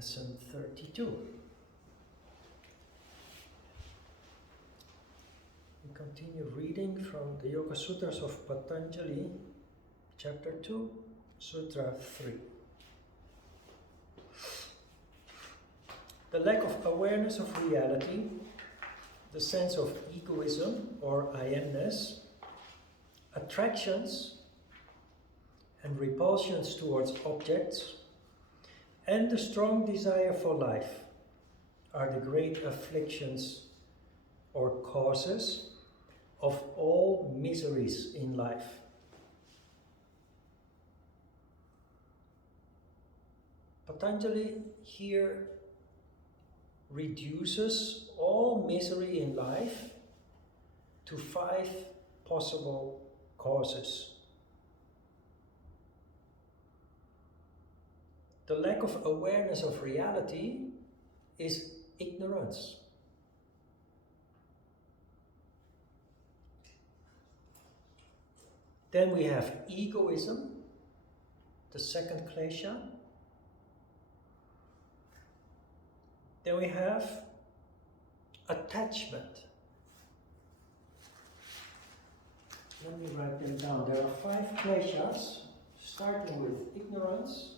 Lesson 32. We continue reading from the Yoga Sutras of Patanjali, Chapter 2, Sutra 3. The lack of awareness of reality, the sense of egoism or I-amness, attractions and repulsions towards objects, and the strong desire for life are the great afflictions or causes of all miseries in life. Patanjali here reduces all misery in life to 5 possible causes. The lack of awareness of reality is ignorance. Then we have egoism, the second klesha. Then we have attachment. Let me write them down. There are 5 kleshas, starting with ignorance.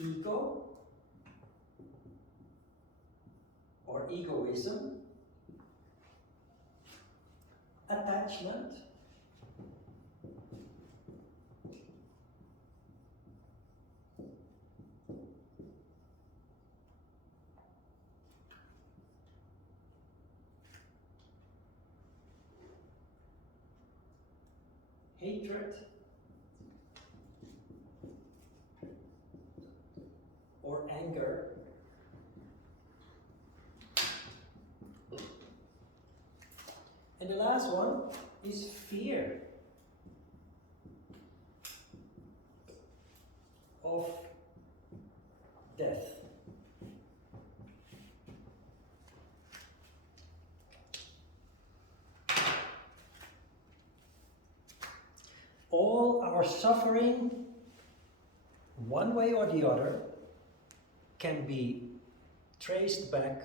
Ego or egoism, attachment, hatred, or anger, and the last one is fear of death. All our suffering, one way or the other, can be traced back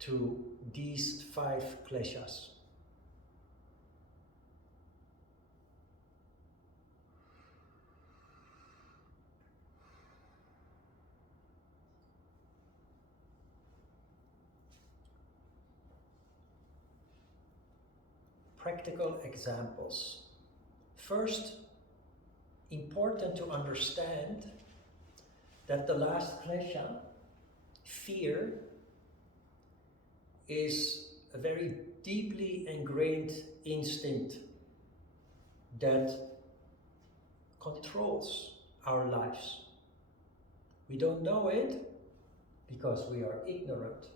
to these 5 kleshas. Practical examples. First, important to understand that the last klesha, fear, is a very deeply ingrained instinct that controls our lives. We don't know it because we are ignorant.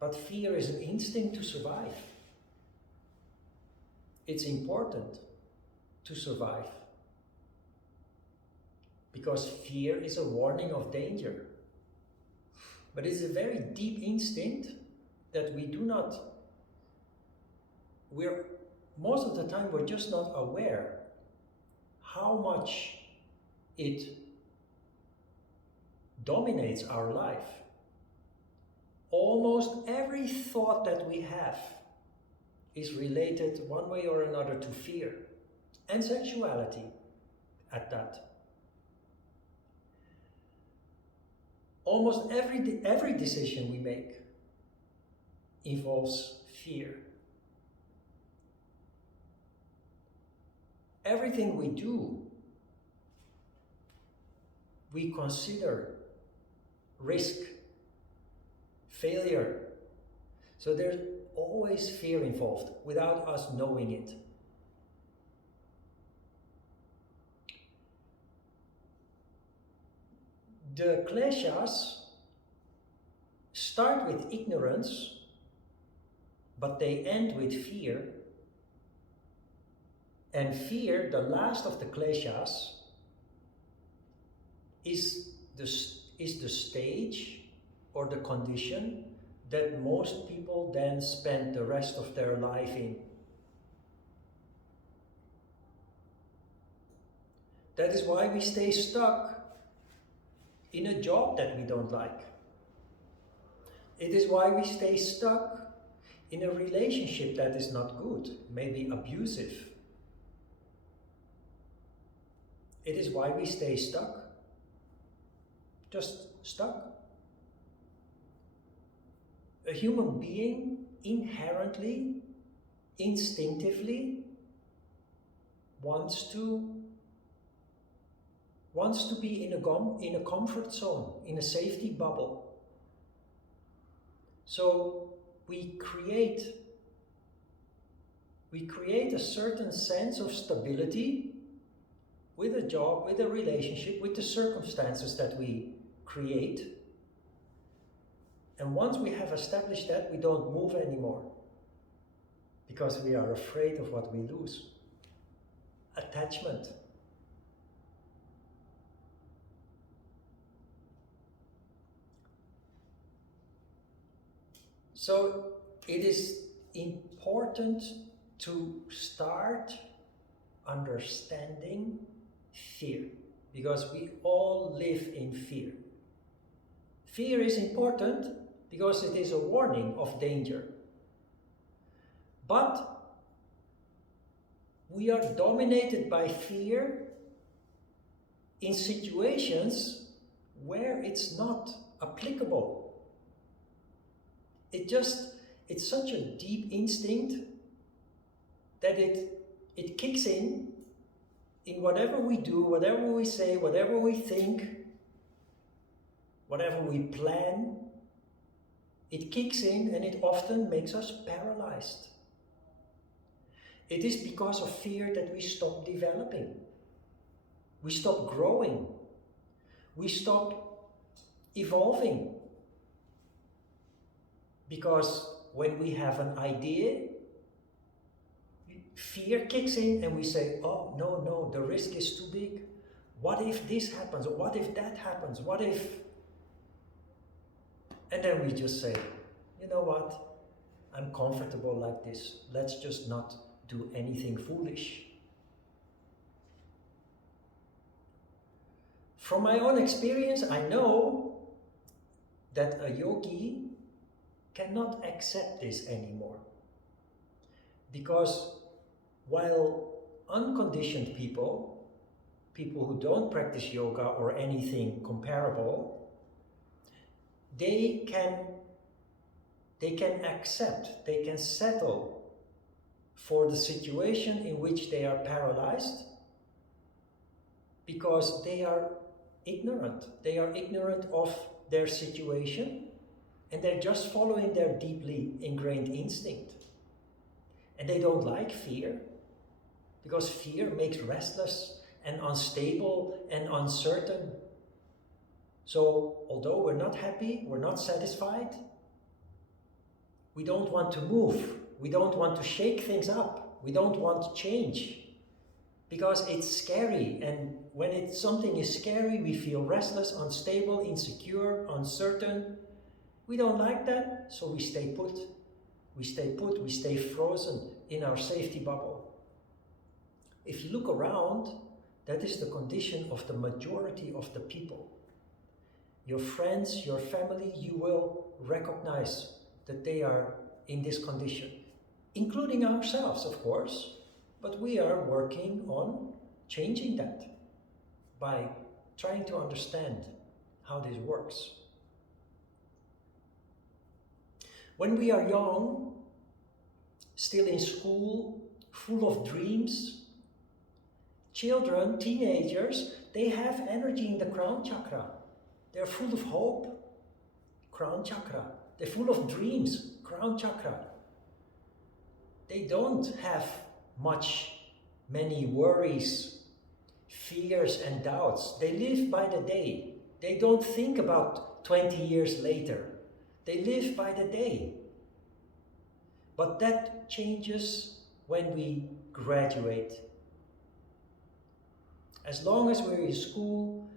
But fear is an instinct to survive. It's important to survive because fear is a warning of danger. But it's a very deep instinct that most of the time we're just not aware how much it dominates our life. Almost every thought that we have is related one way or another to fear and sexuality at that. Almost every decision we make involves fear. Everything we do, we consider risk, failure. So there's always fear involved without us knowing it. The kleshas start with ignorance, but they end with fear. And fear, the last of the kleshas, is is the stage or the condition that most people then spend the rest of their life in. That is why we stay stuck in a job that we don't like. It is why we stay stuck in a relationship that is not good, maybe abusive. It is why we stay stuck. Just stuck. A human being inherently, instinctively wants to be in a comfort zone, in a safety bubble. So we create a certain sense of stability with a job, with a relationship, with the circumstances that we create. And once we have established that, we don't move anymore because we are afraid of what we lose. Attachment. So it is important to start understanding fear, because we all live in fear. Fear is important because it is a warning of danger. But we are dominated by fear in situations where it's not applicable. It's such a deep instinct that it kicks in whatever we do, whatever we say, whatever we think, whatever we plan. It kicks in and it often makes us paralyzed. It is because of fear that we stop developing. We stop growing. We stop evolving. Because when we have an idea, fear kicks in and we say, oh, no, the risk is too big. What if this happens? Or what if that happens? What if? And then we just say, you know what? I'm comfortable like this. Let's just not do anything foolish. From my own experience, I know that a yogi cannot accept this anymore. Because while unconditioned people who don't practice yoga or anything comparable, they can accept, they can settle for the situation in which they are paralyzed because they are ignorant. They are ignorant of their situation and they're just following their deeply ingrained instinct. And they don't like fear because fear makes restless and unstable and uncertain. So although we're not happy, we're not satisfied, we don't want to move. We don't want to shake things up. We don't want to change because it's scary. And when something is scary, we feel restless, unstable, insecure, uncertain. We don't like that, so we stay put. We stay frozen in our safety bubble. If you look around, that is the condition of the majority of the people. Your friends, your family, you will recognize that they are in this condition, including ourselves, of course, but we are working on changing that by trying to understand how this works. When we are young, still in school, full of dreams, children, teenagers, they have energy in the crown chakra. They're full of hope, crown chakra. They're full of dreams, crown chakra. They don't have many worries, fears and doubts. They live by the day. They don't think about 20 years later. They live by the day. But that changes when we graduate. As long as we're in school,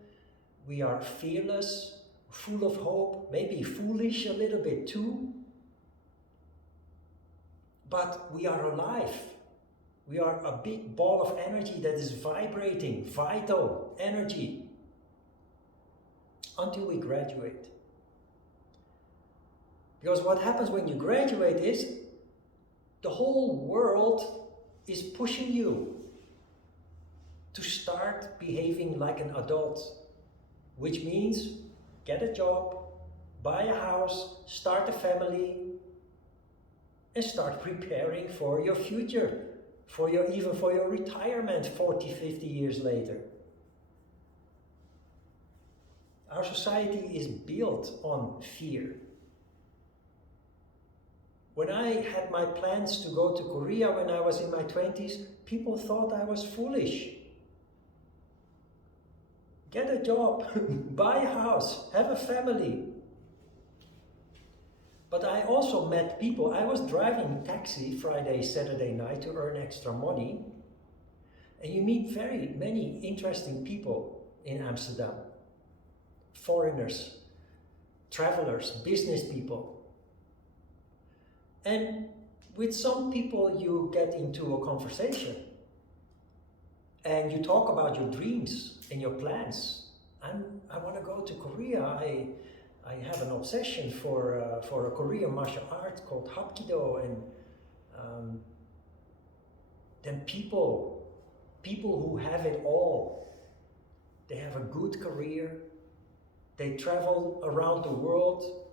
we are fearless, full of hope, maybe foolish a little bit too. But we are alive. We are a big ball of energy that is vibrating, vital energy, until we graduate. Because what happens when you graduate is the whole world is pushing you to start behaving like an adult, which means get a job, buy a house, start a family, and start preparing for your future, even for your retirement 40, 50 years later. Our society is built on fear. When I had my plans to go to Korea when I was in my 20s, people thought I was foolish. Get a job, buy a house, have a family. But I also met people. I was driving taxi Friday, Saturday night to earn extra money. And you meet very many interesting people in Amsterdam. Foreigners, travelers, business people. And with some people you get into a conversation. And you talk about your dreams and your plans. I want to go to Korea. I have an obsession for a Korean martial art called Hapkido, and then people who have it all, they have a good career, they travel around the world,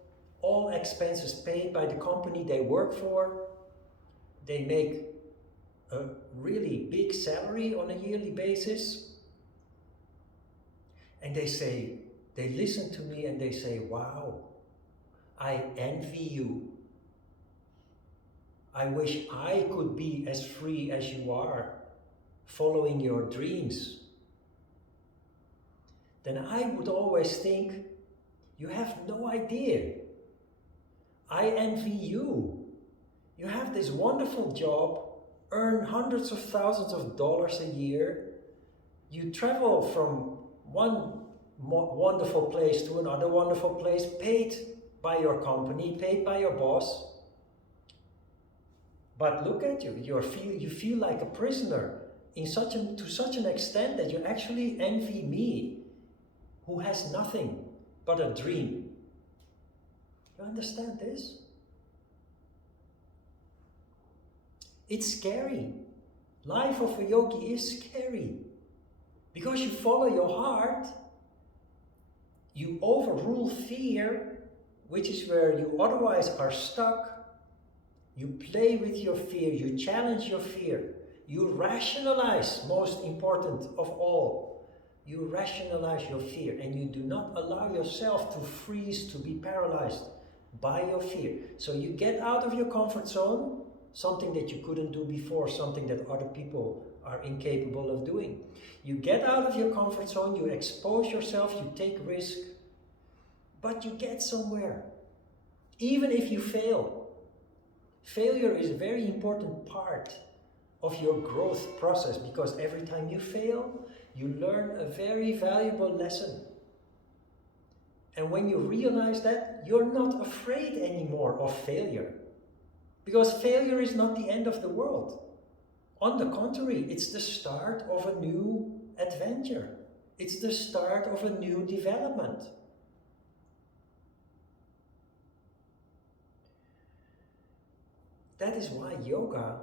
all expenses paid by the company they work for, they make a really big salary on a yearly basis, and they listen to me and they say, wow, I envy you. I wish I could be as free as you are, following your dreams. Then I would always think, you have no idea. I envy you. You have this wonderful job, earn hundreds of thousands of dollars a year. You travel from one wonderful place to another wonderful place, paid by your company, paid by your boss. But look at you, you feel like a prisoner to such an extent that you actually envy me, who has nothing but a dream. You understand this? It's scary. Life of a yogi is scary. Because you follow your heart, you overrule fear, which is where you otherwise are stuck. You play with your fear, you challenge your fear, you rationalize, most important of all. You rationalize your fear, and you do not allow yourself to freeze, to be paralyzed by your fear. So you get out of your comfort zone, something that you couldn't do before, something that other people are incapable of doing. You get out of your comfort zone, you expose yourself, you take risk, but you get somewhere. Even if you fail. Failure is a very important part of your growth process, because every time you fail, you learn a very valuable lesson. And when you realize that, you're not afraid anymore of failure. Because failure is not the end of the world. On the contrary, it's the start of a new adventure. It's the start of a new development. That is why yoga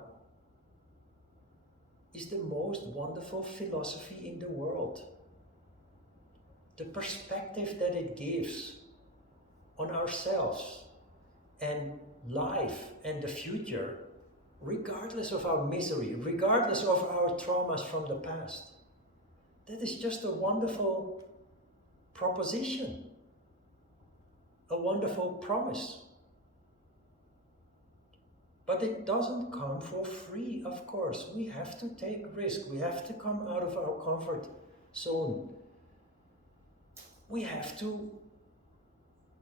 is the most wonderful philosophy in the world. The perspective that it gives on ourselves and life and the future, regardless of our misery, regardless of our traumas from the past. That is just a wonderful proposition, a wonderful promise. But it doesn't come for free, of course. We have to take risk. We have to come out of our comfort zone. We have to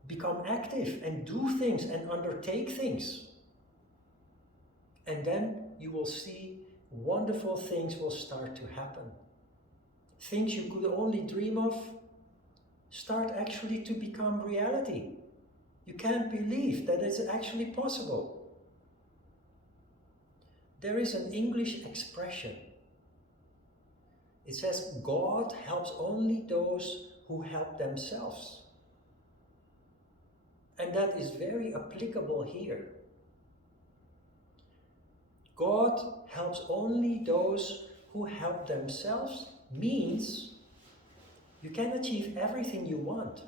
become active and do things and undertake things. And then you will see wonderful things will start to happen. Things you could only dream of start actually to become reality. You can't believe that it's actually possible. There is an English expression. It says, God helps only those who help themselves. And that is very applicable here. God helps only those who help themselves means you can achieve everything you want,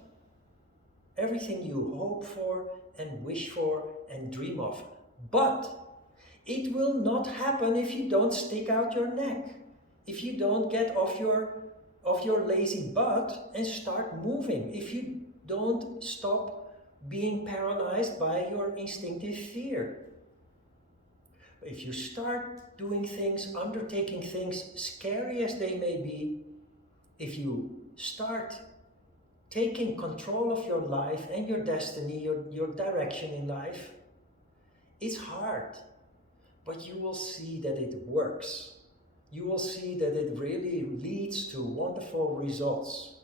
everything you hope for and wish for and dream of. But it will not happen if you don't stick out your neck, if you don't get off your lazy butt and start moving, if you don't stop being paralyzed by your instinctive fear. If you start doing things, undertaking things, scary as they may be, if you start taking control of your life and your destiny, your direction in life, it's hard, but you will see that it works. You will see that it really leads to wonderful results.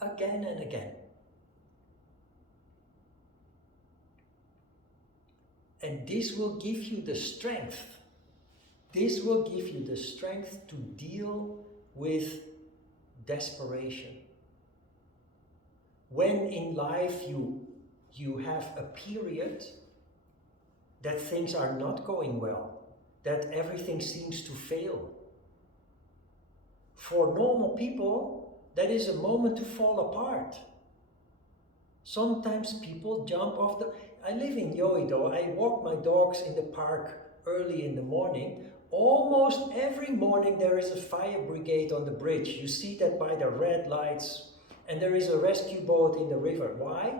Again and again. And this will give you the strength. This will give you the strength to deal with desperation. When in life you have a period that things are not going well, that everything seems to fail. For normal people, that is a moment to fall apart. Sometimes people jump off the... I live in Yoido. I walk my dogs in the park early in the morning. Almost every morning there is a fire brigade on the bridge. You see that by the red lights. And there is a rescue boat in the river. Why?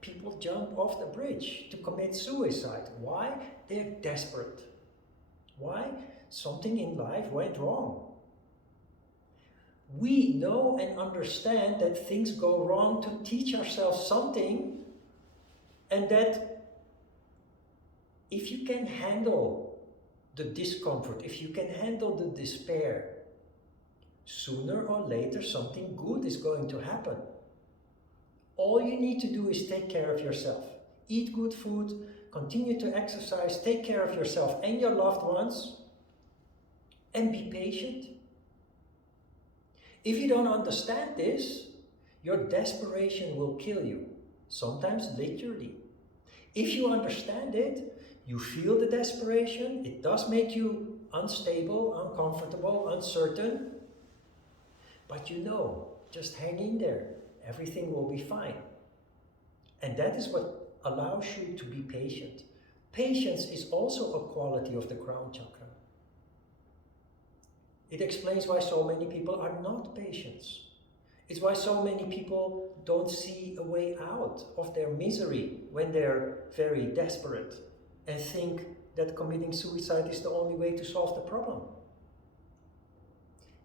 People jump off the bridge to commit suicide. Why? They're desperate. Why? Something in life went wrong. We know and understand that things go wrong to teach ourselves something, and that if you can handle the discomfort, if you can handle the despair, sooner or later something good is going to happen. All you need to do is take care of yourself. Eat good food, continue to exercise, take care of yourself and your loved ones, and be patient. If you don't understand this, your desperation will kill you, sometimes literally. If you understand it, you feel the desperation, it does make you unstable, uncomfortable, uncertain, but you know, just hang in there, everything will be fine. And that is what allows you to be patient. Patience is also a quality of the crown chakra. It explains why so many people are not patient. It's why so many people don't see a way out of their misery when they're very desperate and think that committing suicide is the only way to solve the problem.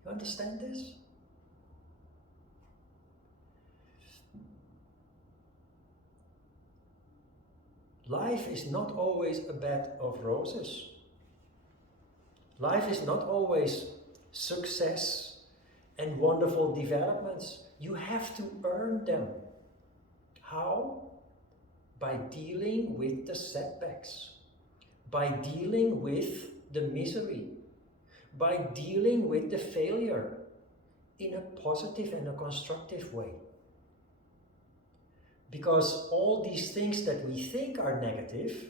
You understand this? Life is not always a bed of roses. Life is not always success and wonderful developments. You have to earn them. How? By dealing with the setbacks, by dealing with the misery, by dealing with the failure in a positive and a constructive way. Because all these things that we think are negative,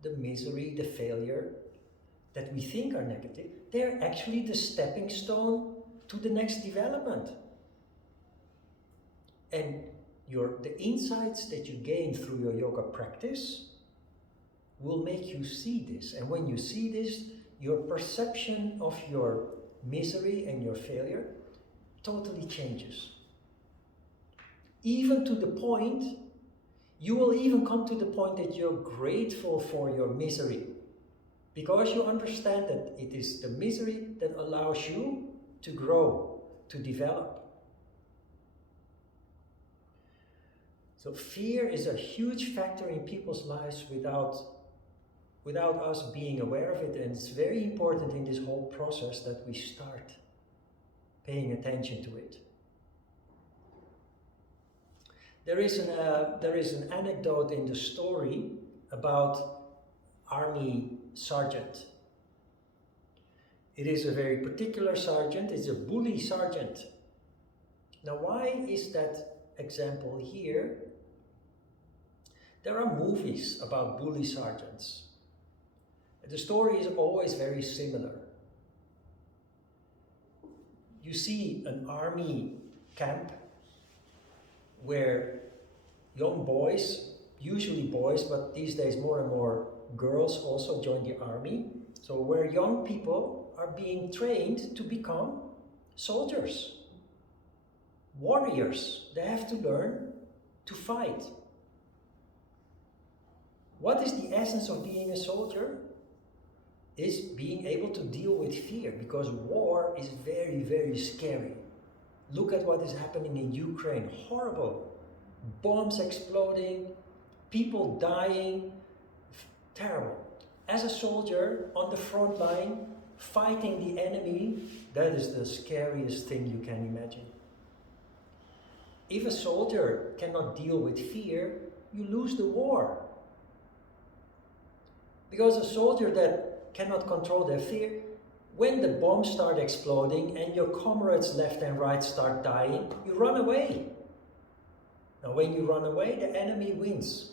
the misery, the failure, that we think are negative, they're actually the stepping stone to the next development. And the insights that you gain through your yoga practice will make you see this. And when you see this, your perception of your misery and your failure totally changes. Even to the point, you will even come to the point that you're grateful for your misery. Because you understand that it is the misery that allows you to grow, to develop. So fear is a huge factor in people's lives without us being aware of it. And it's very important in this whole process that we start paying attention to it. There is an anecdote in the story about army sergeant. It is a very particular sergeant, it's a bully sergeant. Now why is that example here? There are movies about bully sergeants. The story is always very similar. You see an army camp where young boys, usually boys, but these days more and more girls also join the army. So where young people are being trained to become soldiers, warriors. They have to learn to fight. What is the essence of being a soldier? Is being able to deal with fear, because war is very, very scary. Look at what is happening in Ukraine. Horrible. Bombs exploding, people dying, terrible. As a soldier on the front line, fighting the enemy, that is the scariest thing you can imagine. If a soldier cannot deal with fear, you lose the war. Because a soldier that cannot control their fear, when the bombs start exploding and your comrades left and right start dying, you run away. Now when you run away, the enemy wins.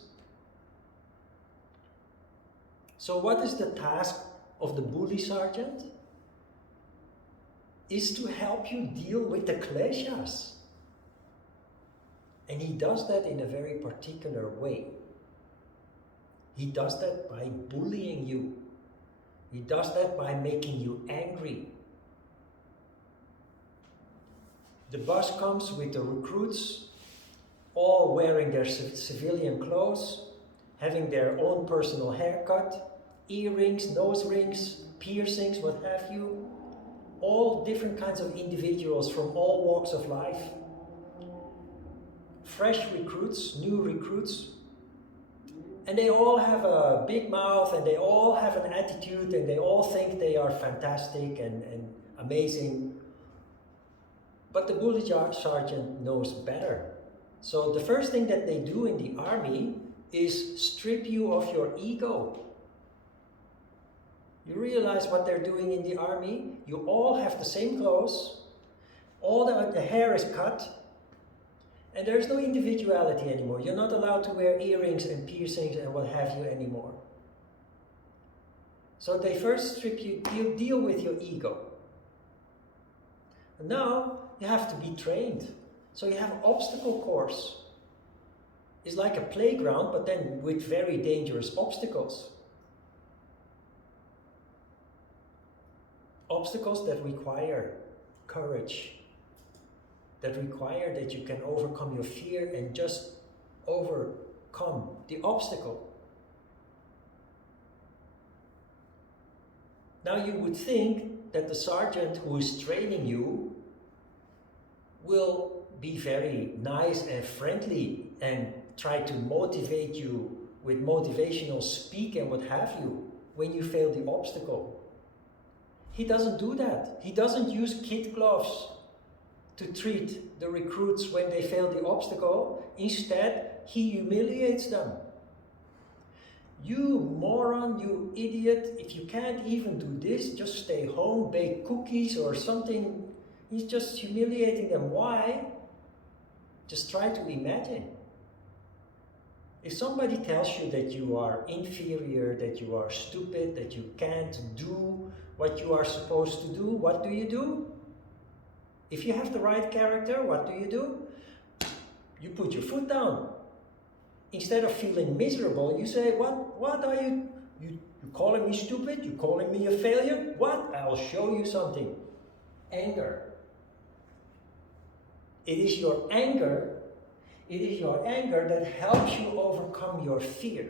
So what is the task of the bully sergeant? Is to help you deal with the kleshas. And he does that in a very particular way. He does that by bullying you. He does that by making you angry. The bus comes with the recruits, all wearing their civilian clothes, having their own personal haircut, earrings, nose rings, piercings, what have you. All different kinds of individuals from all walks of life. Fresh recruits, new recruits. And they all have a big mouth and they all have an attitude and they all think they are fantastic and amazing. But the bully sergeant knows better. So the first thing that they do in the army is strip you of your ego. You realize what they're doing in the army? You all have the same clothes, all the hair is cut, and there's no individuality anymore. You're not allowed to wear earrings and piercings and what have you anymore. So they first strip you, deal with your ego. And now you have to be trained. So you have an obstacle course. It's like a playground, but then with very dangerous obstacles. Obstacles that require courage, that require that you can overcome your fear and just overcome the obstacle. Now you would think that the sergeant who is training you will be very nice and friendly and try to motivate you with motivational speak and what have you when you fail the obstacle. He doesn't do that. He doesn't use kid gloves to treat the recruits when they fail the obstacle. Instead, he humiliates them. You moron, you idiot, if you can't even do this, just stay home, bake cookies or something. He's just humiliating them. Why? Just try to imagine. If somebody tells you that you are inferior, that you are stupid, that you can't do what you are supposed to do, what do? If you have the right character, what do? You put your foot down. Instead of feeling miserable, you say, what are you? You calling me stupid? You calling me a failure? What? I'll show you something. Anger. It is your anger that helps you overcome your fear.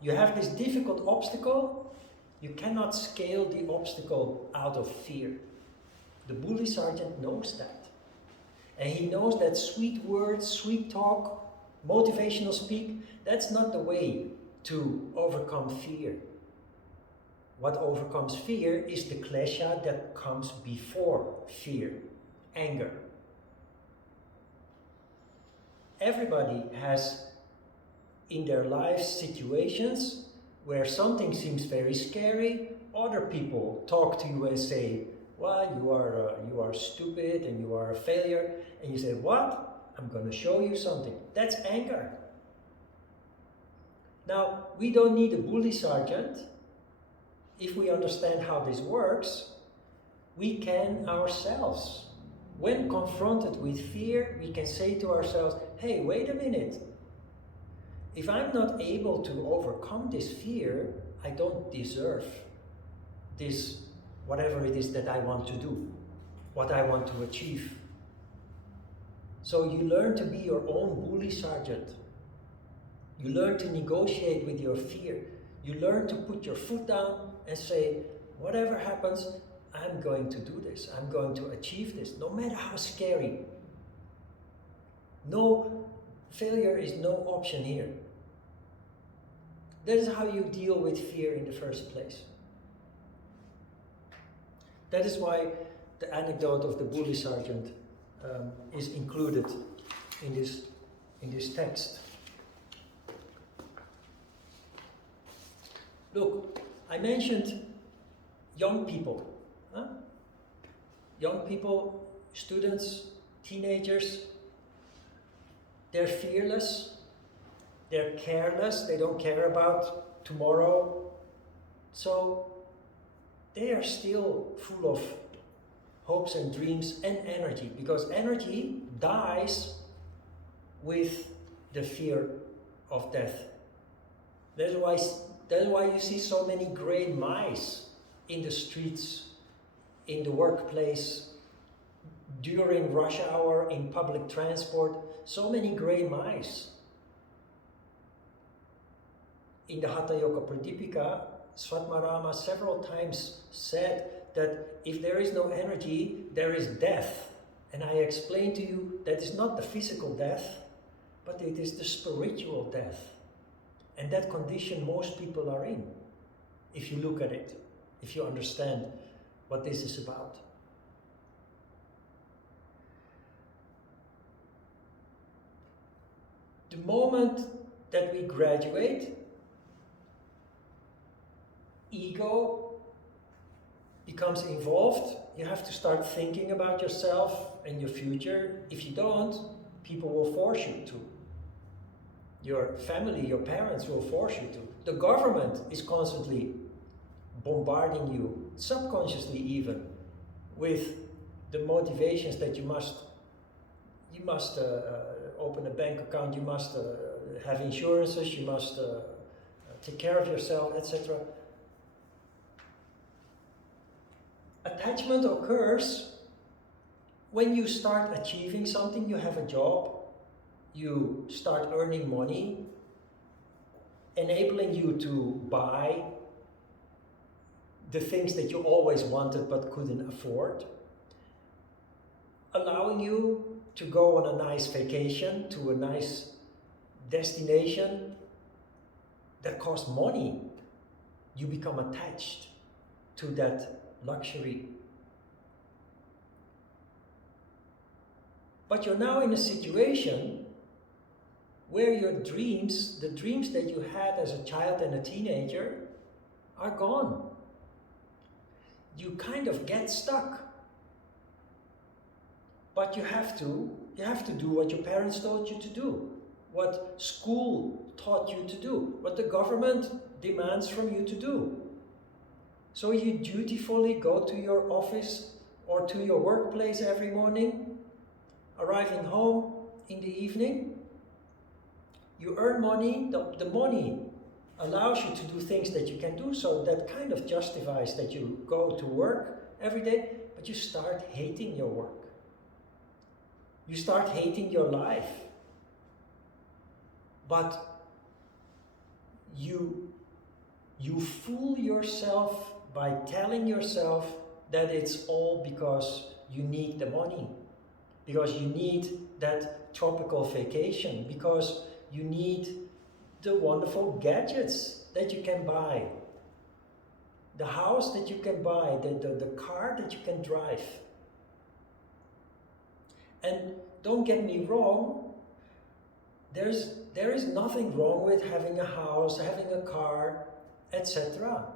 You have this difficult obstacle, you cannot scale the obstacle out of fear. The bully sergeant knows that. And he knows that sweet words, sweet talk, motivational speak, that's not the way to overcome fear. What overcomes fear is the klesha that comes before fear, anger. Everybody has in their lives situations where something seems very scary. Other people talk to you and say, well, you are stupid and you are a failure. And you say, what? I'm going to show you something. That's anger. Now, we don't need a bully sergeant. If we understand how this works, we can ourselves. When confronted with fear, we can say to ourselves, hey, wait a minute. If I'm not able to overcome this fear, I don't deserve this, whatever it is that I want to do, what I want to achieve. So you learn to be your own bully sergeant. You learn to negotiate with your fear. You learn to put your foot down and say, whatever happens, I'm going to do this. I'm going to achieve this, no matter how scary. No, failure is no option here. That is how you deal with fear in the first place. That is why the anecdote of the bully sergeant is included in this text. Look, I mentioned young people. Huh? Young people, students, teenagers, they're fearless, they're careless, they don't care about tomorrow. So they are still full of hopes and dreams and energy, because energy dies with the fear of death. That's why you see so many gray mice in the streets, in the workplace, during rush hour, in public transport. So many gray mice. In the Hatha Yoga Pradipika, Svatmarama several times said that if there is no energy, there is death. And I explained to you that is not the physical death, but it is the spiritual death. And that condition most people are in, if you look at it, if you understand what this is about. The moment that we graduate, ego becomes involved. You have to start thinking about yourself and your future. If you don't, people will force you to. Your family, your parents will force you to. The government is constantly bombarding you, subconsciously even, with the motivations that you must open a bank account, you must have insurances, you must take care of yourself, etc. Attachment occurs when you start achieving something. You have a job, you start earning money, enabling you to buy the things that you always wanted but couldn't afford, allowing you to go on a nice vacation to a nice destination that costs money. You become attached to that luxury. But you're now in a situation where your dreams, the dreams that you had as a child and a teenager, are gone. You kind of get stuck. But you have to do what your parents told you to do, what school taught you to do, what the government demands from you to do. So you dutifully go to your office or to your workplace every morning, arriving home in the evening. You earn money, the money allows you to do things that you can do, so that kind of justifies that you go to work every day, but you start hating your work. You start hating your life. But you fool yourself by telling yourself that it's all because you need the money, because you need that tropical vacation, because you need the wonderful gadgets that you can buy, the house that you can buy, the car that you can drive. And don't get me wrong, there is nothing wrong with having a house, having a car, etc.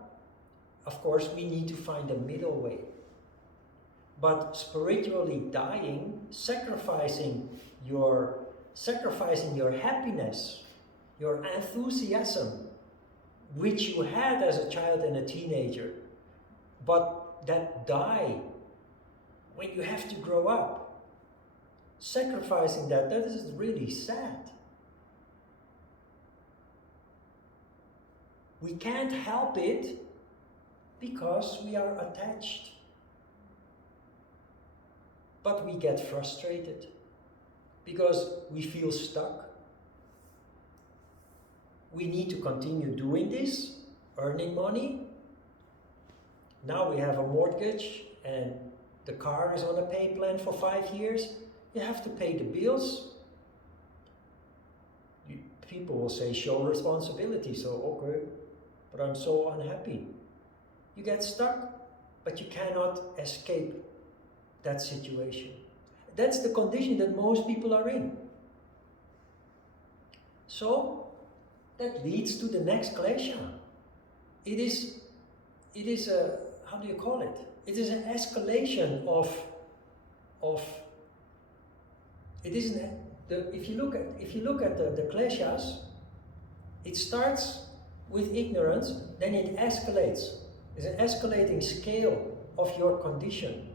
Of course, we need to find a middle way. But spiritually dying, sacrificing your happiness, your enthusiasm, which you had as a child and a teenager, but that die when you have to grow up. Sacrificing that is really sad. We can't help it because we are attached. But we get frustrated because we feel stuck. We need to continue doing this, earning money. Now we have a mortgage and the car is on a pay plan for 5 years. You have to pay the bills. People will say, show responsibility. So, okay, but I'm so unhappy. You get stuck, but you cannot escape that situation. That's the condition that most people are in. So, that leads to the next klesha. It is a, how do you call it? It is an escalation of it is if you look at the kleshas, it starts with ignorance, then it escalates. It's an escalating scale of your condition.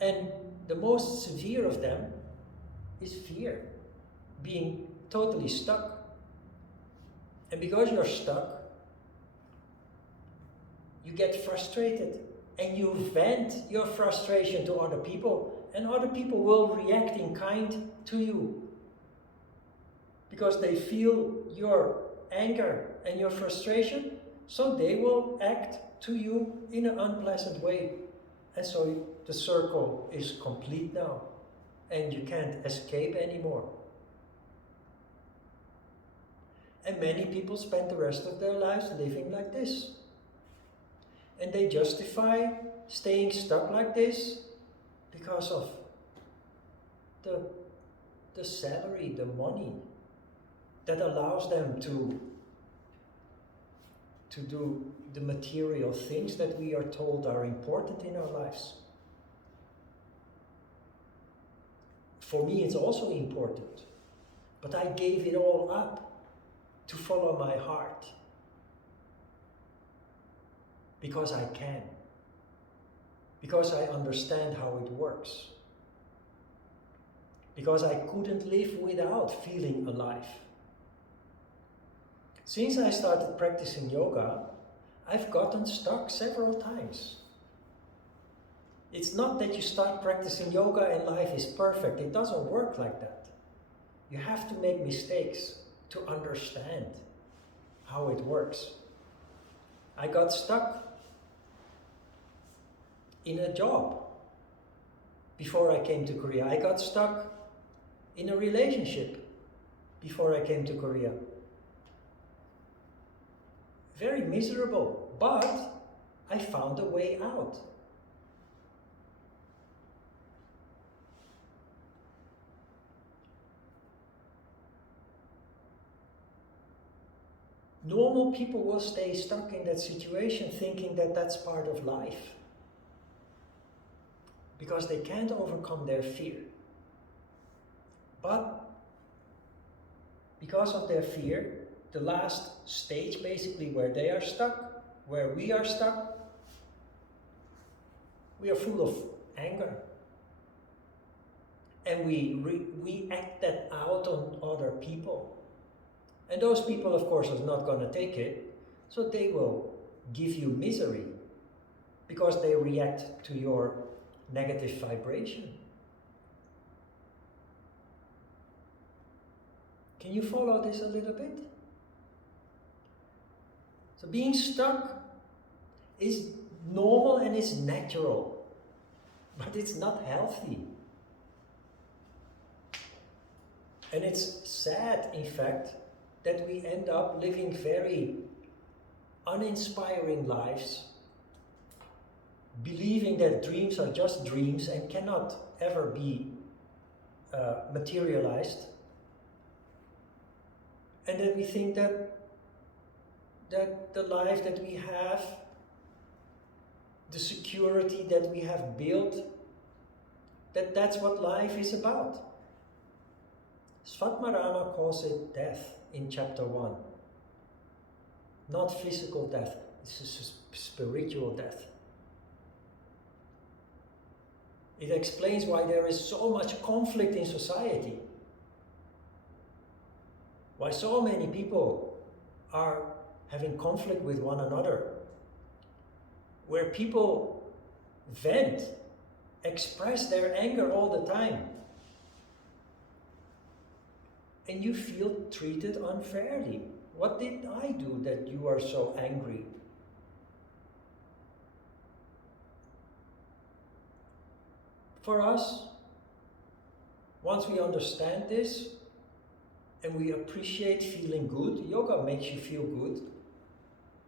And the most severe of them is fear, being totally stuck. And because you're stuck, you get frustrated and you vent your frustration to other people, and other people will react in kind to you because they feel your anger and your frustration, so they will act to you in an unpleasant way. And so the circle is complete now and you can't escape anymore. And many people spend the rest of their lives living like this. And they justify staying stuck like this because of the salary, the money that allows them to do the material things that we are told are important in our lives. For me, it's also important, but I gave it all up to follow my heart because I can, because I understand how it works, because I couldn't live without feeling alive. Since I started practicing yoga, I've gotten stuck several times. It's not that you start practicing yoga and life is perfect. It doesn't work like that. You have to make mistakes to understand how it works. I got stuck in a job before I came to Korea. I got stuck in a relationship before I came to Korea. Very miserable, but I found a way out. Normal people will stay stuck in that situation thinking that that's part of life because they can't overcome their fear. But because of their fear, the last stage basically where they are stuck, where we are stuck, we are full of anger. And we act that out on other people. And those people, of course, are not going to take it, so they will give you misery because they react to your negative vibration. Can you follow this a little bit? So being stuck is normal and it's natural, but it's not healthy. And it's sad, in fact, that we end up living very uninspiring lives, believing that dreams are just dreams and cannot ever be materialized. And that we think that the life that we have, the security that we have built, that's what life is about. Svatmarama calls it death in chapter 1. Not physical death, it's a spiritual death. It explains why there is so much conflict in society. Why so many people are having conflict with one another. Where people vent, express their anger all the time. And you feel treated unfairly. What did I do that you are so angry? For us, once we understand this, and we appreciate feeling good, yoga makes you feel good,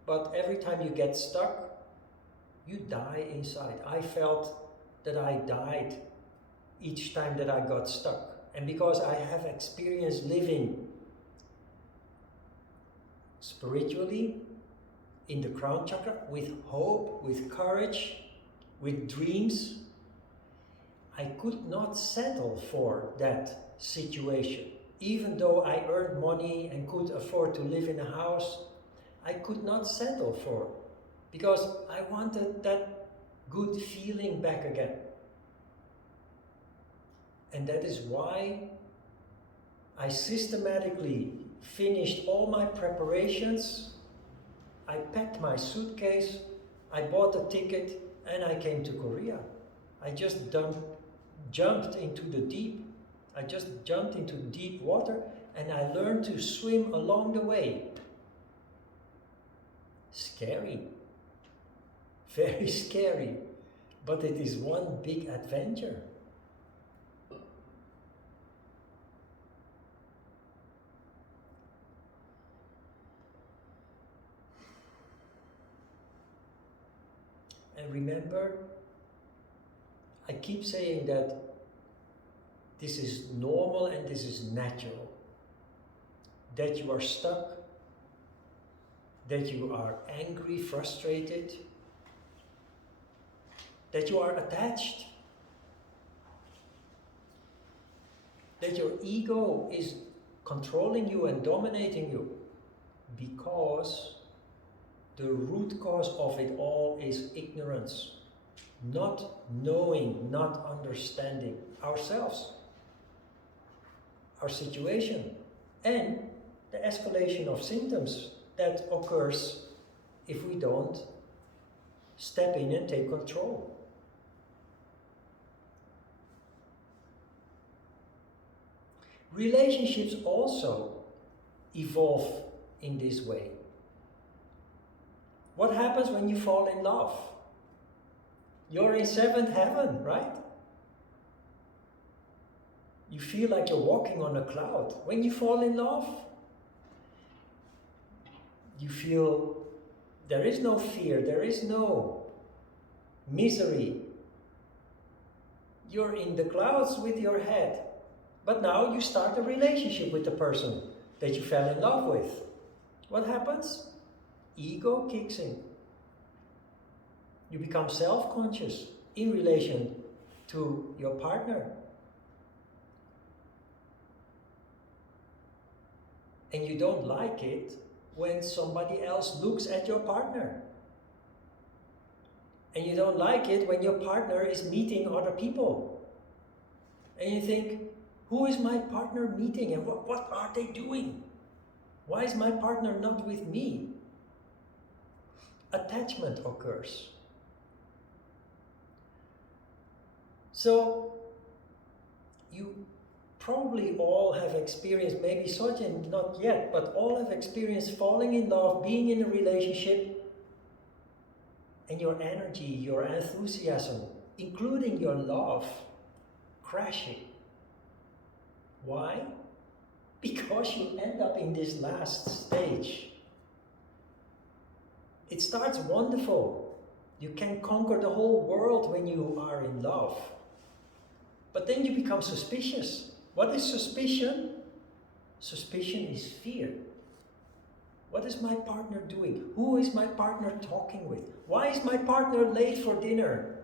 but every time you get stuck, you die inside. I felt that I died each time that I got stuck. And because I have experienced living spiritually in the crown chakra with hope, with courage, with dreams, I could not settle for that situation. Even though I earned money and could afford to live in a house, I could not settle for it because I wanted that good feeling back again. And that is why I systematically finished all my preparations. I packed my suitcase, I bought a ticket, and I came to Korea. I just jumped into the deep. I just jumped into deep water and I learned to swim along the way. Scary. Very scary. But it is one big adventure. And remember, I keep saying that this is normal and this is natural. That you are stuck, that you are angry, frustrated, that you are attached, that your ego is controlling you and dominating you, because the root cause of it all is ignorance, not knowing, not understanding ourselves, our situation, and the escalation of symptoms that occurs if we don't step in and take control. Relationships also evolve in this way. What happens when you fall in love? You're in seventh heaven, right? You feel like you're walking on a cloud. When you fall in love, you feel there is no fear, there is no misery. You're in the clouds with your head. But now you start a relationship with the person that you fell in love with. What happens? Ego kicks in. You become self-conscious in relation to your partner. And you don't like it when somebody else looks at your partner. And you don't like it when your partner is meeting other people. And you think, who is my partner meeting and what are they doing? Why is my partner not with me? Attachment occurs. So, you probably all have experienced, maybe Sojin not yet, but all have experienced falling in love, being in a relationship, and your energy, your enthusiasm, including your love, crashing. Why? Because you end up in this last stage. It starts wonderful. You can conquer the whole world when you are in love. But then you become suspicious. What is suspicion? Suspicion is fear. What is my partner doing? Who is my partner talking with? Why is my partner late for dinner?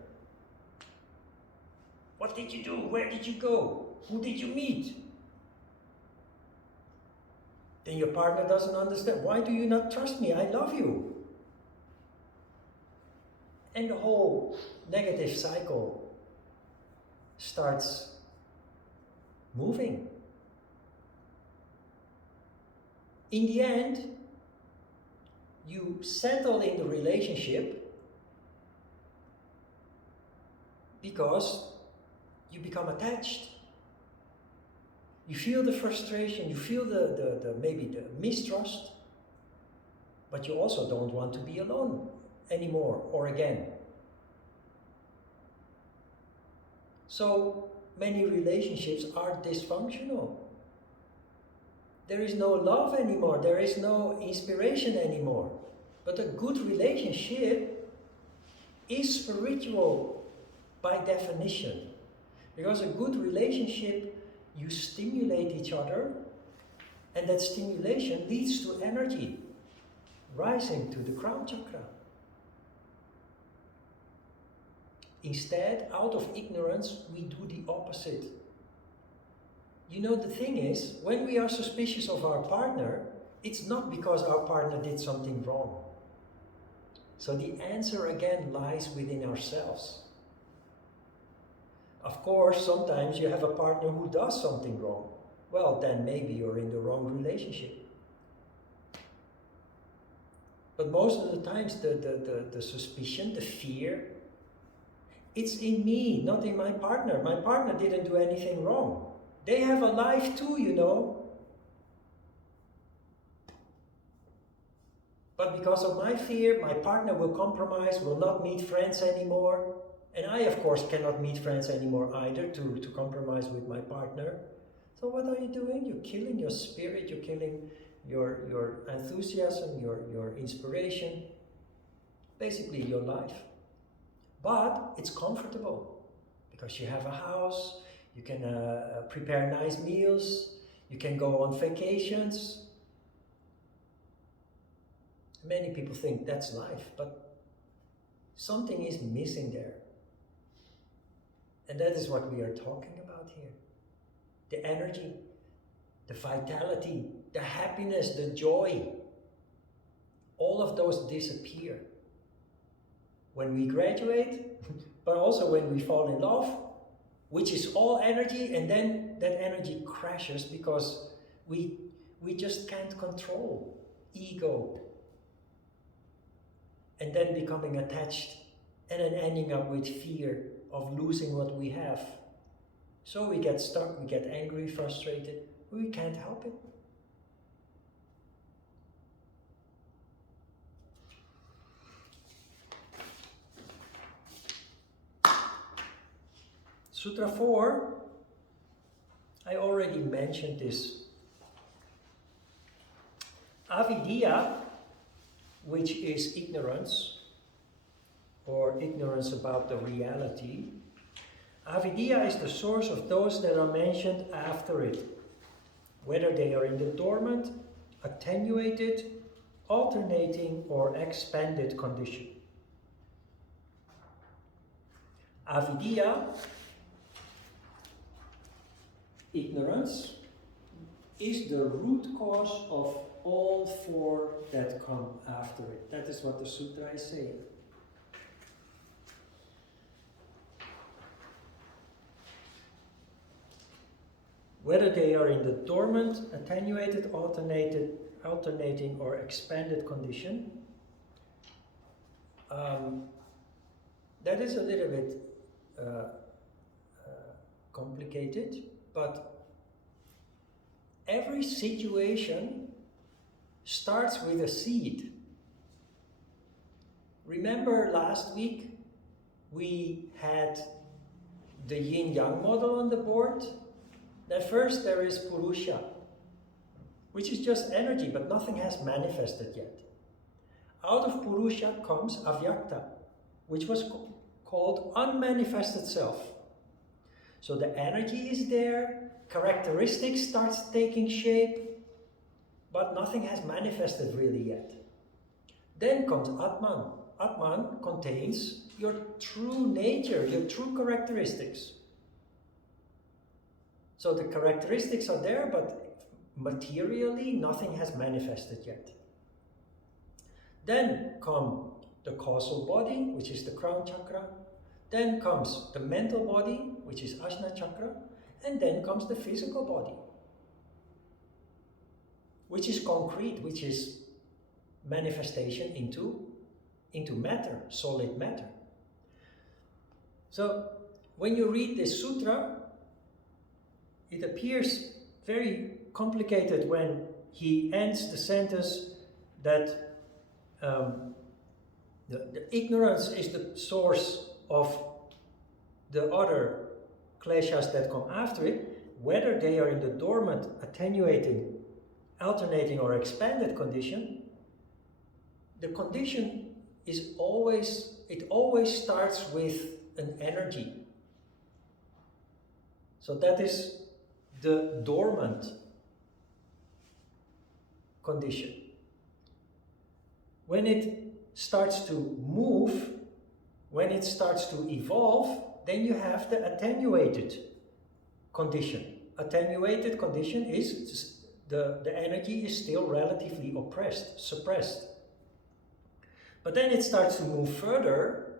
What did you do? Where did you go? Who did you meet? Then your partner doesn't understand. Why do you not trust me? I love you. And the whole negative cycle starts moving. In the end, you settle in the relationship because you become attached. You feel the frustration, you feel maybe the mistrust, but you also don't want to be alone anymore or again. So many relationships are dysfunctional. There is no love anymore, there is no inspiration anymore. But a good relationship is spiritual by definition. Because a good relationship, you stimulate each other, and that stimulation leads to energy rising to the crown chakra. Instead, out of ignorance, we do the opposite. You know, the thing is, when we are suspicious of our partner, it's not because our partner did something wrong. So the answer again lies within ourselves. Of course, sometimes you have a partner who does something wrong. Well, then maybe you're in the wrong relationship. But most of the times, the suspicion, the fear, it's in me, not in my partner. My partner didn't do anything wrong. They have a life too, you know. But because of my fear, my partner will compromise, will not meet friends anymore. And I, of course, cannot meet friends anymore either to compromise with my partner. So what are you doing? You're killing your spirit, you're killing your enthusiasm, your inspiration, basically your life. But it's comfortable because you have a house, you can prepare nice meals, you can go on vacations. Many people think that's life, but something is missing there. And that is what we are talking about here. The energy, the vitality, the happiness, the joy. All of those disappear when we graduate, but also when we fall in love, which is all energy, and then that energy crashes because we just can't control ego. And then becoming attached, and then ending up with fear of losing what we have. So we get stuck, we get angry, frustrated, we can't help it. Sutra 4, I already mentioned this. Avidya, which is ignorance, or ignorance about the reality. Avidya is the source of those that are mentioned after it, whether they are in the dormant, attenuated, alternating, or expanded condition. Avidya, ignorance, is the root cause of all four that come after it. That is what the sutra is saying. Whether they are in the dormant, attenuated, alternating, or expanded condition, that is a little bit complicated, but every situation starts with a seed. Remember last week we had the yin-yang model on the board? At first there is Purusha, which is just energy, but nothing has manifested yet. Out of Purusha comes Avyakta, which was called unmanifested self. So the energy is there, characteristics starts taking shape, but nothing has manifested really yet. Then comes Atman. Atman contains your true nature, your true characteristics. So the characteristics are there, but materially nothing has manifested yet. Then come the causal body, which is the crown chakra. Then comes the mental body, which is Ajna chakra. And then comes the physical body, which is concrete, which is manifestation into matter, solid matter. So when you read this sutra, it appears very complicated when he ends the sentence that the ignorance is the source of the other kleshas that come after it, whether they are in the dormant, attenuating, alternating or expanded condition. The condition is always starts with an energy. So that is the dormant condition. When it starts to move, when it starts to evolve, then you have the attenuated condition. Attenuated condition is the energy is still relatively suppressed. But then it starts to move further,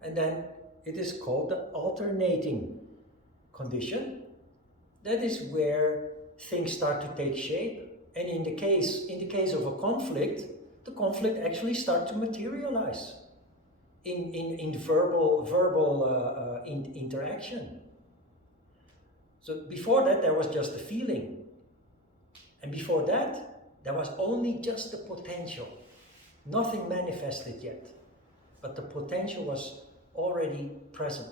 and then it is called the alternating condition. That is where things start to take shape. And in the case of a conflict, the conflict actually starts to materialize in verbal interaction. So before that, there was just a feeling. And before that, there was only just the potential. Nothing manifested yet, but the potential was already present.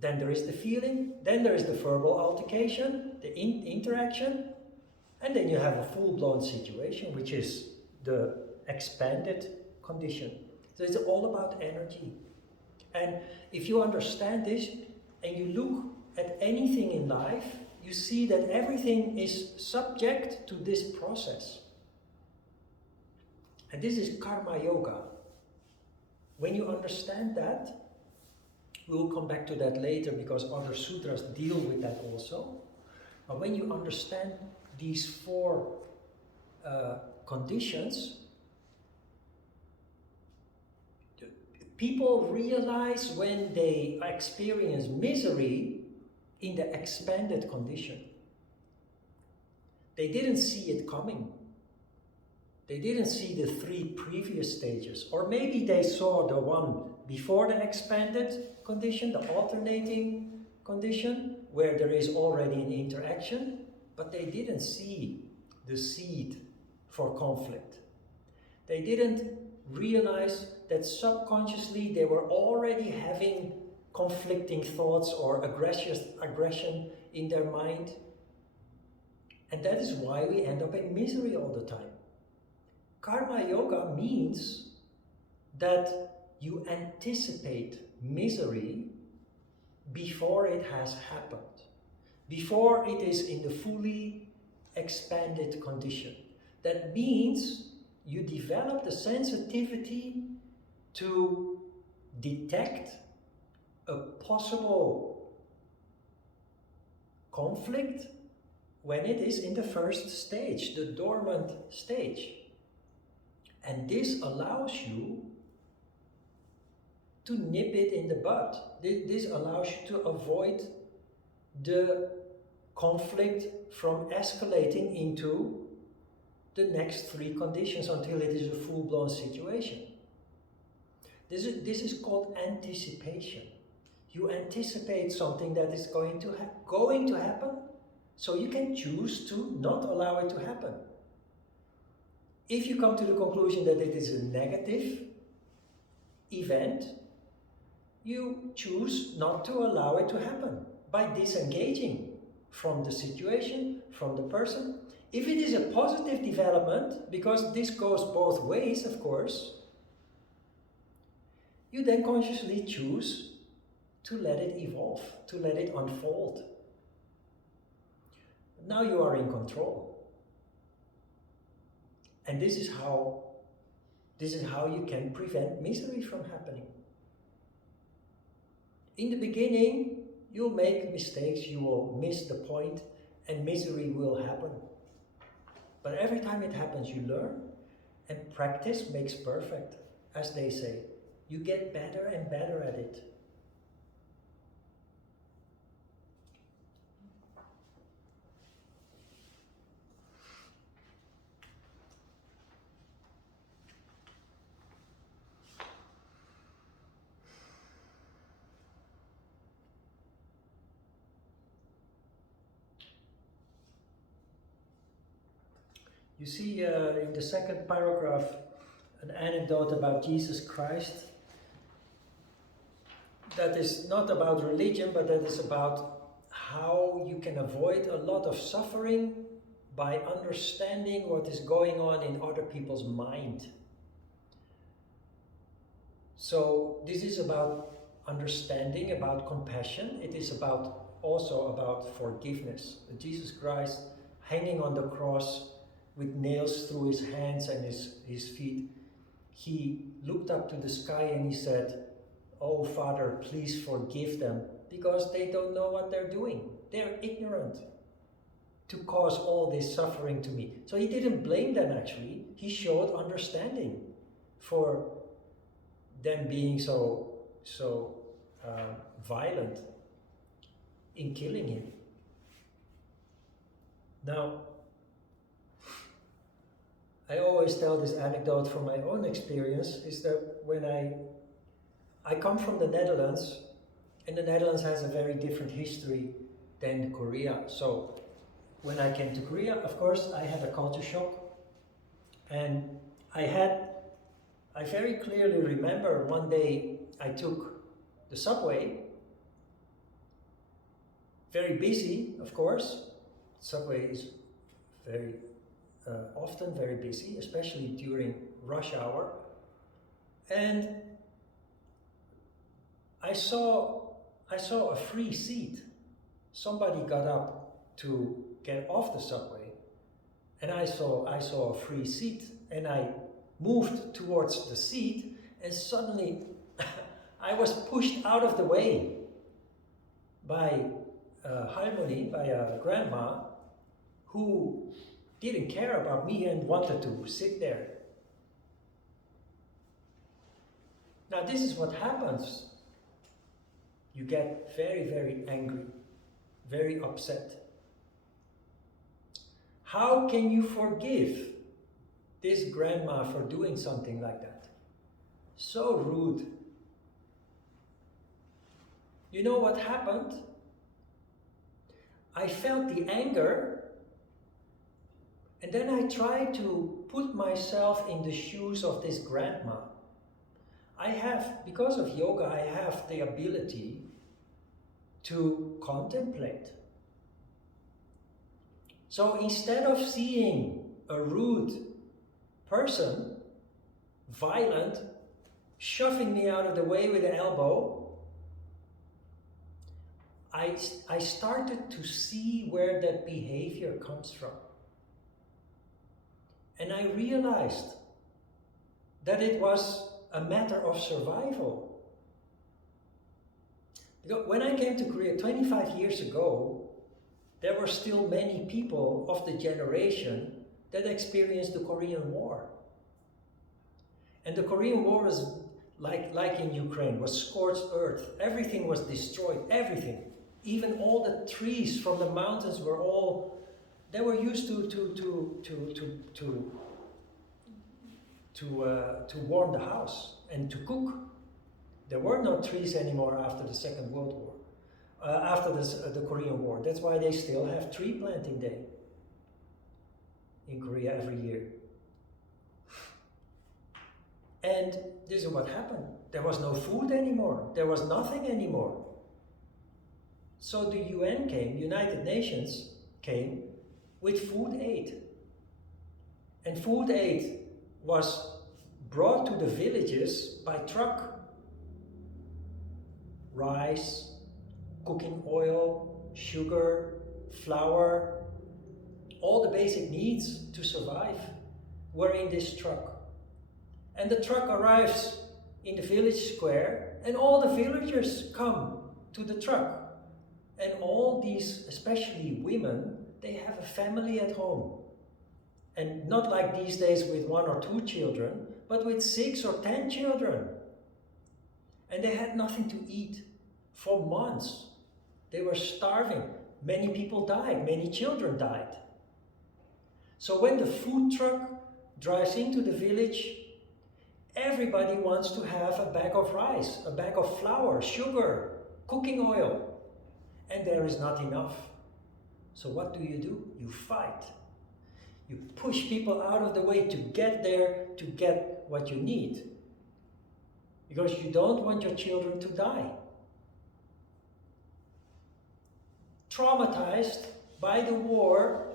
Then there is the feeling, then there is the verbal altercation, the interaction, and then you have a full-blown situation, which is the expanded condition. So it's all about energy. And if you understand this, and you look at anything in life, you see that everything is subject to this process. And this is karma yoga. When you understand that, we will come back to that later because other sutras deal with that also. But when you understand these four conditions, people realize when they experience misery in the expanded condition. They didn't see it coming. They didn't see the three previous stages. Or maybe they saw the one before the expanded condition, the alternating condition, where there is already an interaction, but they didn't see the seed for conflict. They didn't realize that subconsciously they were already having conflicting thoughts or aggression in their mind. And that is why we end up in misery all the time. Karma yoga means that you anticipate misery before it has happened, before it is in the fully expanded condition. That means you develop the sensitivity to detect a possible conflict when it is in the first stage, the dormant stage. And this allows you to nip it in the bud. This allows you to avoid the conflict from escalating into the next three conditions until it is a full-blown situation. This is called anticipation. You anticipate something that is going to happen, so you can choose to not allow it to happen. If you come to the conclusion that it is a negative event, you choose not to allow it to happen by disengaging from the situation, from the person. If it is a positive development, because this goes both ways, of course, you then consciously choose to let it evolve, to let it unfold. Now you are in control. And this is how you can prevent misery from happening. In the beginning, you'll make mistakes, you will miss the point, and misery will happen. But every time it happens, you learn, and practice makes perfect, as they say. You get better and better at it. You see in the second paragraph an anecdote about Jesus Christ that is not about religion, but that is about how you can avoid a lot of suffering by understanding what is going on in other people's mind. So this is about understanding, about compassion. It is also about forgiveness. Jesus Christ hanging on the cross with nails through his hands and his feet, he looked up to the sky and he said, "Oh Father, please forgive them, because they don't know what they're doing. They're ignorant to cause all this suffering to me." So he didn't blame them actually. He showed understanding for them being so violent in killing him. Now, I always tell this anecdote from my own experience, is that when I come from the Netherlands, and the Netherlands has a very different history than Korea. So when I came to Korea, of course, I had a culture shock. And I very clearly remember one day I took the subway, very busy, of course. Subway is very often very busy, especially during rush hour. And I saw a free seat. Somebody got up to get off the subway, and I saw a free seat, and I moved towards the seat, and suddenly I was pushed out of the way by Harmony, by a grandma who didn't care about me and wanted to sit there. Now this is what happens. You get very, very angry, very upset. How can you forgive this grandma for doing something like that? So rude. You know what happened? I felt the anger, and then I tried to put myself in the shoes of this grandma. Because of yoga, I have the ability to contemplate. So instead of seeing a rude person, violent, shoving me out of the way with an elbow, I started to see where that behavior comes from. And I realized that it was a matter of survival. Because when I came to Korea 25 years ago, there were still many people of the generation that experienced the Korean War. And the Korean War was like in Ukraine, was scorched earth. Everything was destroyed, everything. Even all the trees from the mountains they were used to warm the house and to cook. There were no trees anymore after the Second World War, after the Korean War. That's why they still have tree planting day in Korea every year. And this is what happened. There was no food anymore. There was nothing anymore. So the UN came, United Nations came with food aid. And food aid was brought to the villages by truck. Rice, cooking oil, sugar, flour, all the basic needs to survive. were in this truck. And the truck arrives in the village square, and all the villagers come to the truck. And all these, especially women, they have a family at home. And not like these days with 1 or 2 children, but with 6 or 10 children. And they had nothing to eat for months. They were starving. Many people died, many children died. So when the food truck drives into the village, everybody wants to have a bag of rice, a bag of flour, sugar, cooking oil. And there is not enough. So what do? You fight. You push people out of the way to get there, to get what you need. Because you don't want your children to die. Traumatized by the war,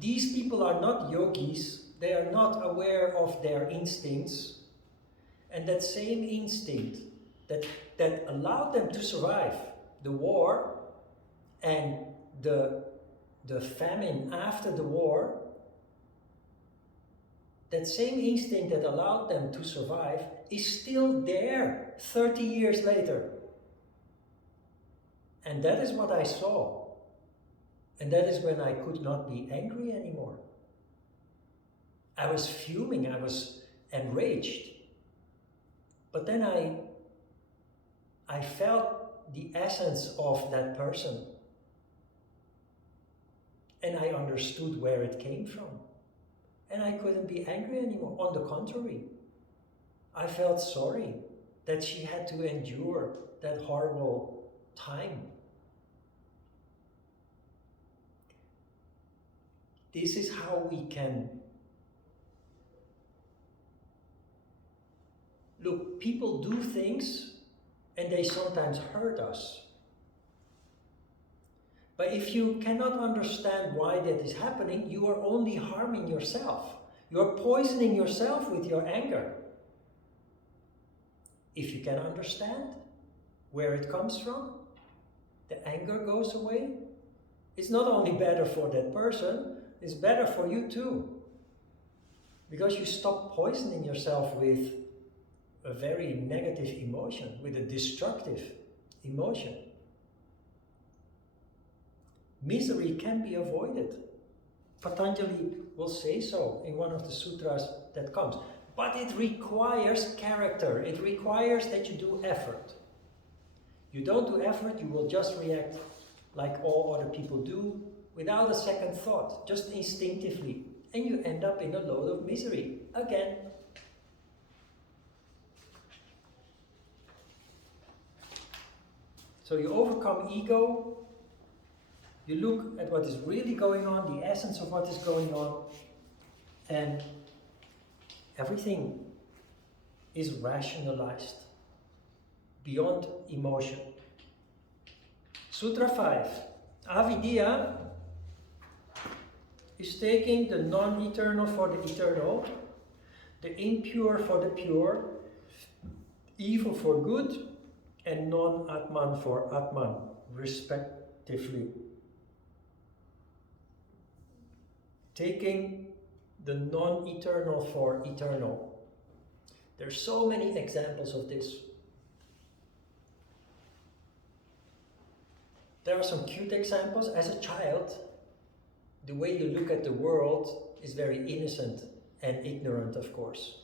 these people are not yogis, they are not aware of their instincts. And that same instinct that allowed them to survive the war and the famine after the war, that same instinct that allowed them to survive is still there 30 years later. And that is what I saw. And that is when I could not be angry anymore. I was fuming, I was enraged. But then I felt the essence of that person. And I understood where it came from. And I couldn't be angry anymore. On the contrary, I felt sorry that she had to endure that horrible time. This is how we can look. People do things and they sometimes hurt us. But if you cannot understand why that is happening, you are only harming yourself. You are poisoning yourself with your anger. If you can understand where it comes from, the anger goes away. It's not only better for that person, it's better for you too. Because you stop poisoning yourself with a very negative emotion, with a destructive emotion. Misery can be avoided. Patanjali will say so in one of the sutras that comes. But it requires character. It requires that you do effort. You don't do effort, you will just react like all other people do, without a second thought, just instinctively. And you end up in a load of misery again. So you overcome ego. You look at what is really going on, the essence of what is going on, and everything is rationalized beyond emotion. Sutra 5. Avidya is taking the non-eternal for the eternal, the impure for the pure, evil for good, and non-Atman for Atman, respectively. Taking the non-eternal for eternal. There are so many examples of this. There are some cute examples. As a child, the way you look at the world is very innocent and ignorant, of course.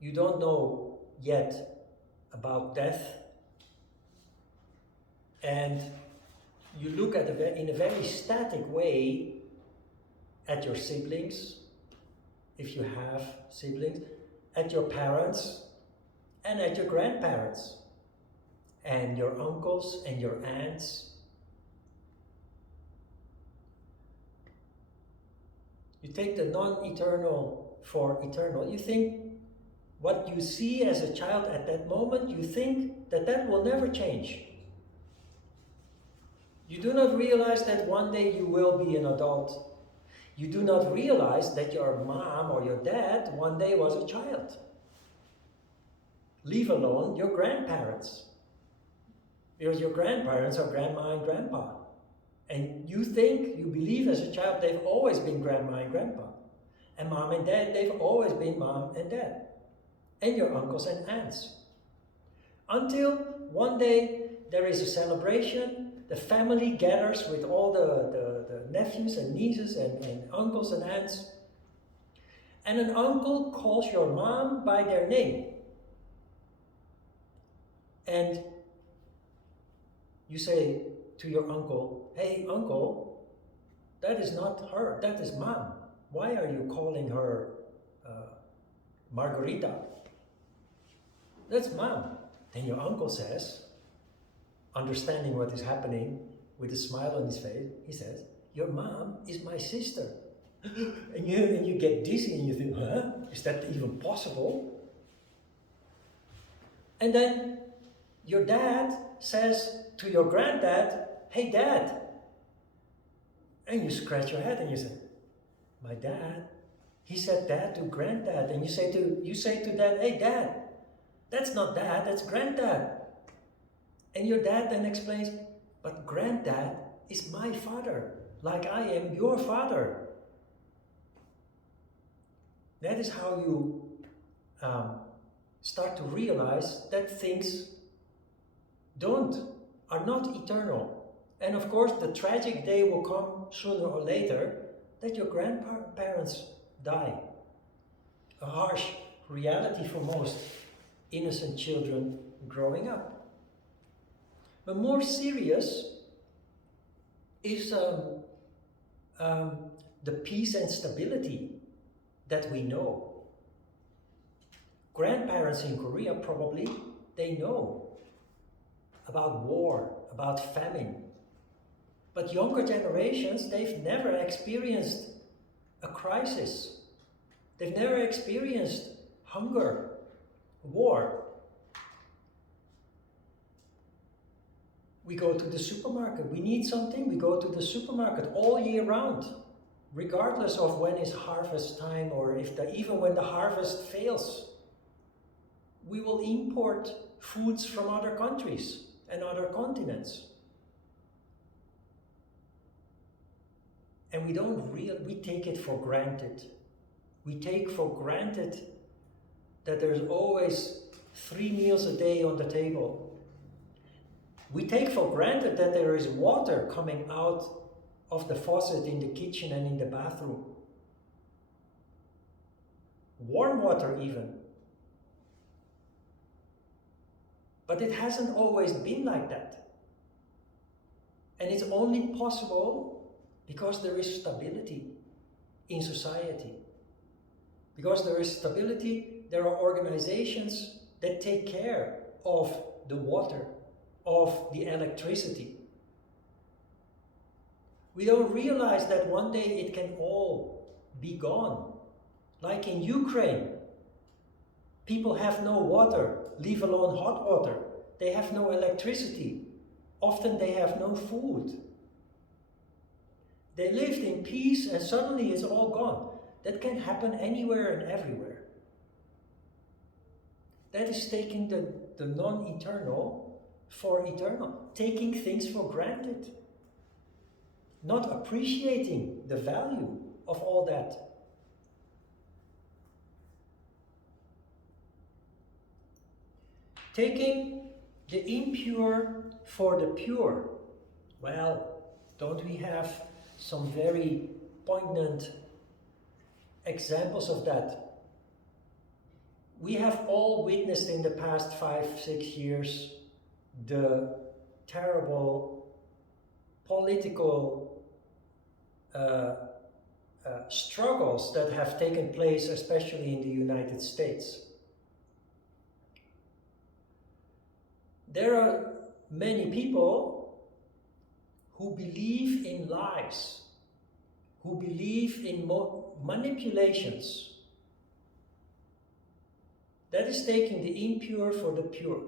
You don't know yet about death, and you look at in a very static way at your siblings, if you have siblings, at your parents, and at your grandparents, and your uncles and your aunts. You take the non-eternal for eternal. You think what you see as a child at that moment, you think that that will never change. You do not realize that one day you will be an adult. You do not realize that your mom or your dad one day was a child. Leave alone your grandparents. Because your grandparents are grandma and grandpa. And you think, you believe as a child, they've always been grandma and grandpa. And mom and dad, they've always been mom and dad. And your uncles and aunts. Until one day there is a celebration, the family gathers with all the nephews and nieces and uncles and aunts. And an uncle calls your mom by their name. And you say to your uncle, "Hey uncle, that is not her, that is mom. Why are you calling her Margarita? That's mom." Then your uncle says, understanding what is happening with a smile on his face, he says, "Your mom is my sister." and you get dizzy and you think, huh? Is that even possible? And then your dad says to your granddad, "Hey dad." And you scratch your head and you say, "My dad, he said dad to granddad." And you say to dad, "Hey dad, that's not dad, that's granddad." And your dad then explains, "But granddad is my father, like I am your father." That is how you start to realize that things are not eternal. And of course, the tragic day will come sooner or later that your grandparents die. A harsh reality for most innocent children growing up. But more serious is the peace and stability that we know. Grandparents in Korea probably, they know about war, about famine. But younger generations, they've never experienced a crisis. They've never experienced hunger, war. We go to the supermarket, we need something, we go to the supermarket all year round, regardless of when is harvest time or even when the harvest fails. We will import foods from other countries and other continents. And we take it for granted. We take for granted that there's always 3 meals a day on the table. We take for granted that there is water coming out of the faucet in the kitchen and in the bathroom. Warm water even. But it hasn't always been like that. And it's only possible because there is stability in society. Because there is stability, there are organizations that take care of the water, of the electricity. We don't realize that one day it can all be gone. Like in Ukraine, people have no water, leave alone hot water. They have no electricity. Often they have no food. They lived in peace and suddenly it's all gone. That can happen anywhere and everywhere. That is taking the non-eternal for eternal. Taking things for granted. Not appreciating the value of all that. Taking the impure for the pure. Well, don't we have some very poignant examples of that? We have all witnessed in the past 5-6 years the terrible political struggles that have taken place, especially in the United States. There are many people who believe in lies, who believe in manipulations. That is taking the impure for the pure.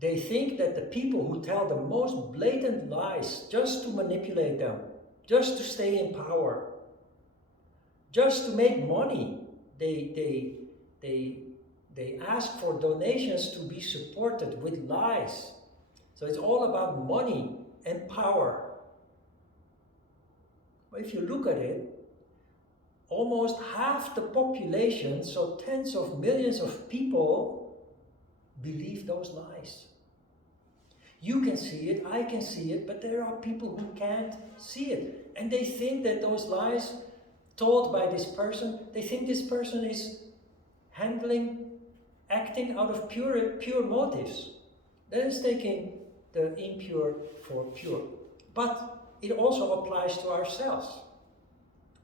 They think that the people who tell the most blatant lies just to manipulate them, just to stay in power, just to make money, they ask for donations to be supported with lies. So it's all about money and power. But if you look at it, almost half the population, so tens of millions of people, believe those lies. You can see it, I can see it, but there are people who can't see it. And they think that those lies told by this person, they think this person is acting out of pure motives. That is taking the impure for pure. But it also applies to ourselves.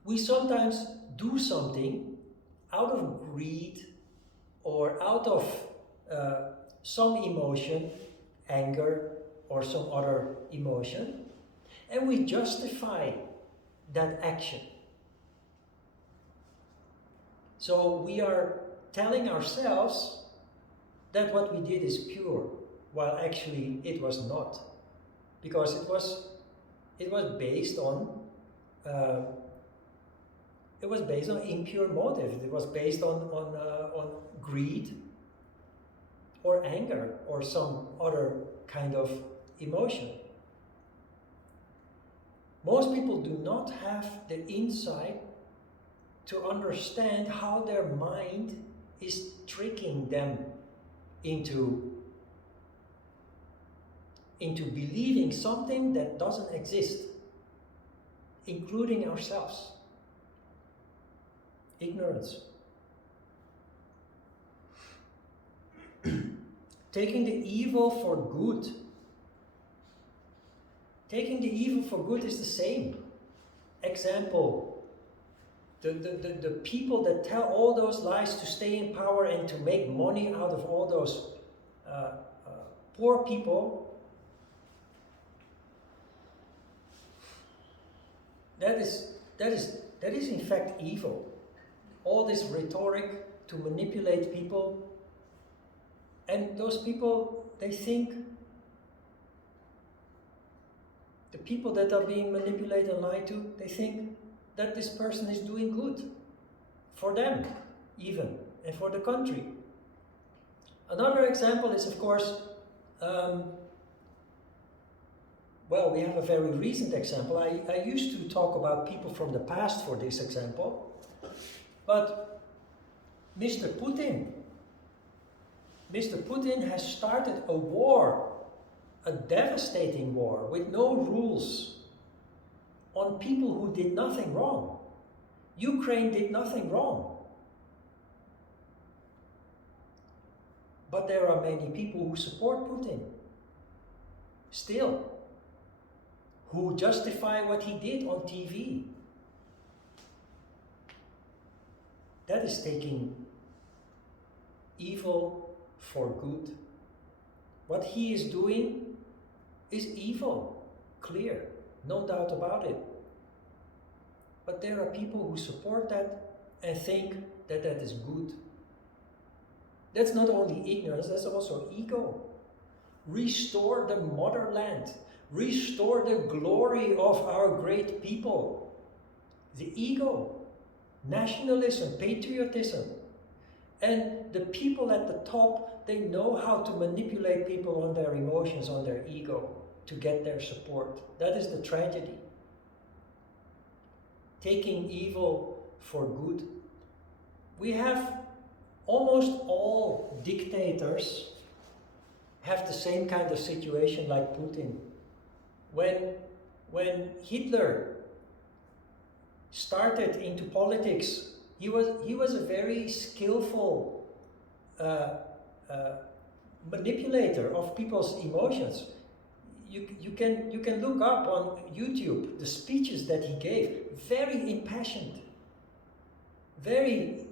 We sometimes do something out of greed or out of some emotion, anger or some other emotion, and we justify that action. So we are telling ourselves that what we did is pure, while actually it was not, because it was based on impure motives. It was based on greed or anger or some other kind of emotion. Most people do not have the insight to understand how their mind is tricking them into believing something that doesn't exist, including ourselves. Ignorance. Taking the evil for good. Taking the evil for good is the same. Example, the people that tell all those lies to stay in power and to make money out of all those poor people, that is in fact evil. All this rhetoric to manipulate people, and those people, they think, the people that are being manipulated and lied to, they think that this person is doing good for them even, and for the country. Another example is, of course, well, we have a very recent example. I used to talk about people from the past for this example, but Mr. Putin has started a war, a devastating war with no rules, on people who did nothing wrong. Ukraine did nothing wrong. But there are many people who support Putin, still, who justify what he did on TV. That is taking evil for good. What he is doing is evil, clear, no doubt about it. But there are people who support that and think that that is good. That's not only ignorance, that's also ego. Restore the motherland. Restore the glory of our great people. The ego, nationalism, patriotism. And the people at the top, they know how to manipulate people on their emotions, on their ego, to get their support. That is the tragedy. Taking evil for good. We have almost all dictators have the same kind of situation like Putin. When Hitler started into politics, he was a very skillful manipulator of people's emotions. You can look up on YouTube the speeches that he gave, very impassioned, very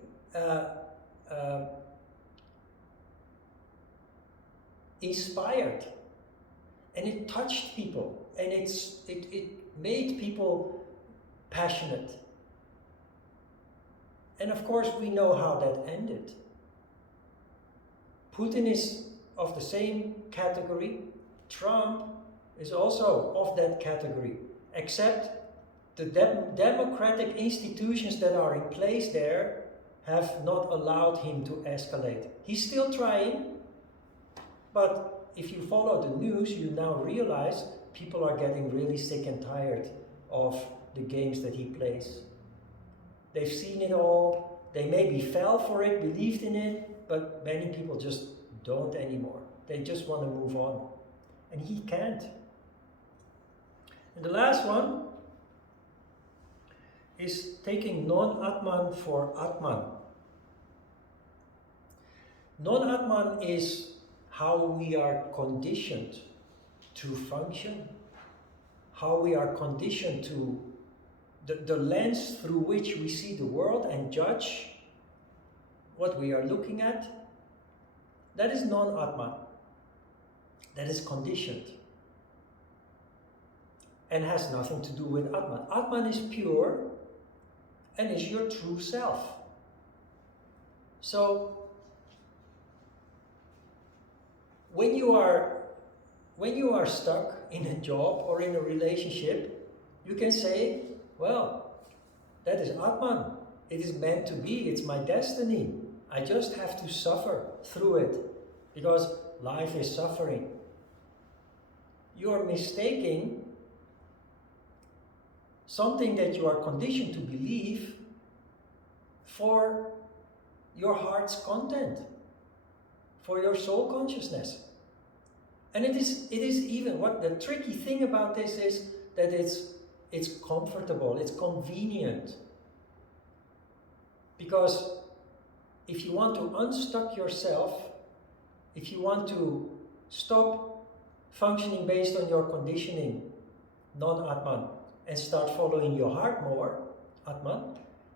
inspired, and it touched people, and it made people passionate. And of course we know how that ended. Putin is of the same category. Trump is also of that category, except the democratic institutions that are in place there have not allowed him to escalate. He's still trying, but if you follow the news, you now realize people are getting really sick and tired of the games that he plays. They've seen it all, they maybe fell for it, believed in it, but many people just don't anymore. They just want to move on. And he can't. And the last one is taking non-Atman for Atman. Non-Atman is how we are conditioned to function, how we are conditioned to the lens through which we see the world and judge what we are looking at. That is non-Atman. That is conditioned. And has nothing to do with Atman. Atman is pure and is your true self. So, when you are stuck in a job or in a relationship, you can say, well, that is Atman. It is meant to be. It's my destiny. I just have to suffer through it because life is suffering. You are mistaking something that you are conditioned to believe for your heart's content, for your soul consciousness. And it is even, what the tricky thing about this is that it's comfortable, it's convenient. Because if you want to unstuck yourself, if you want to stop functioning based on your conditioning, non-Atman, and start following your heart more, Atman,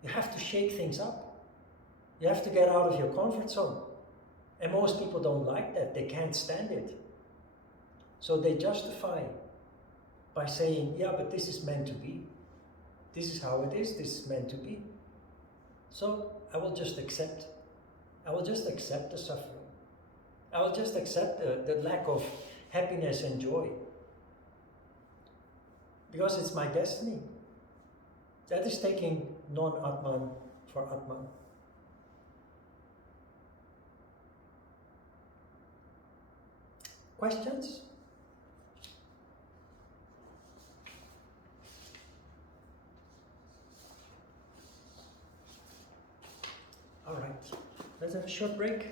you have to shake things up. You have to get out of your comfort zone. And most people don't like that. They can't stand it. So they justify by saying, yeah, but this is meant to be. This is how it is. This is meant to be. So I will just accept. I will just accept the suffering. I will just accept the lack of happiness and joy. Because it's my destiny. That is taking non-Atman for Atman. Questions? All right, let's have a short break.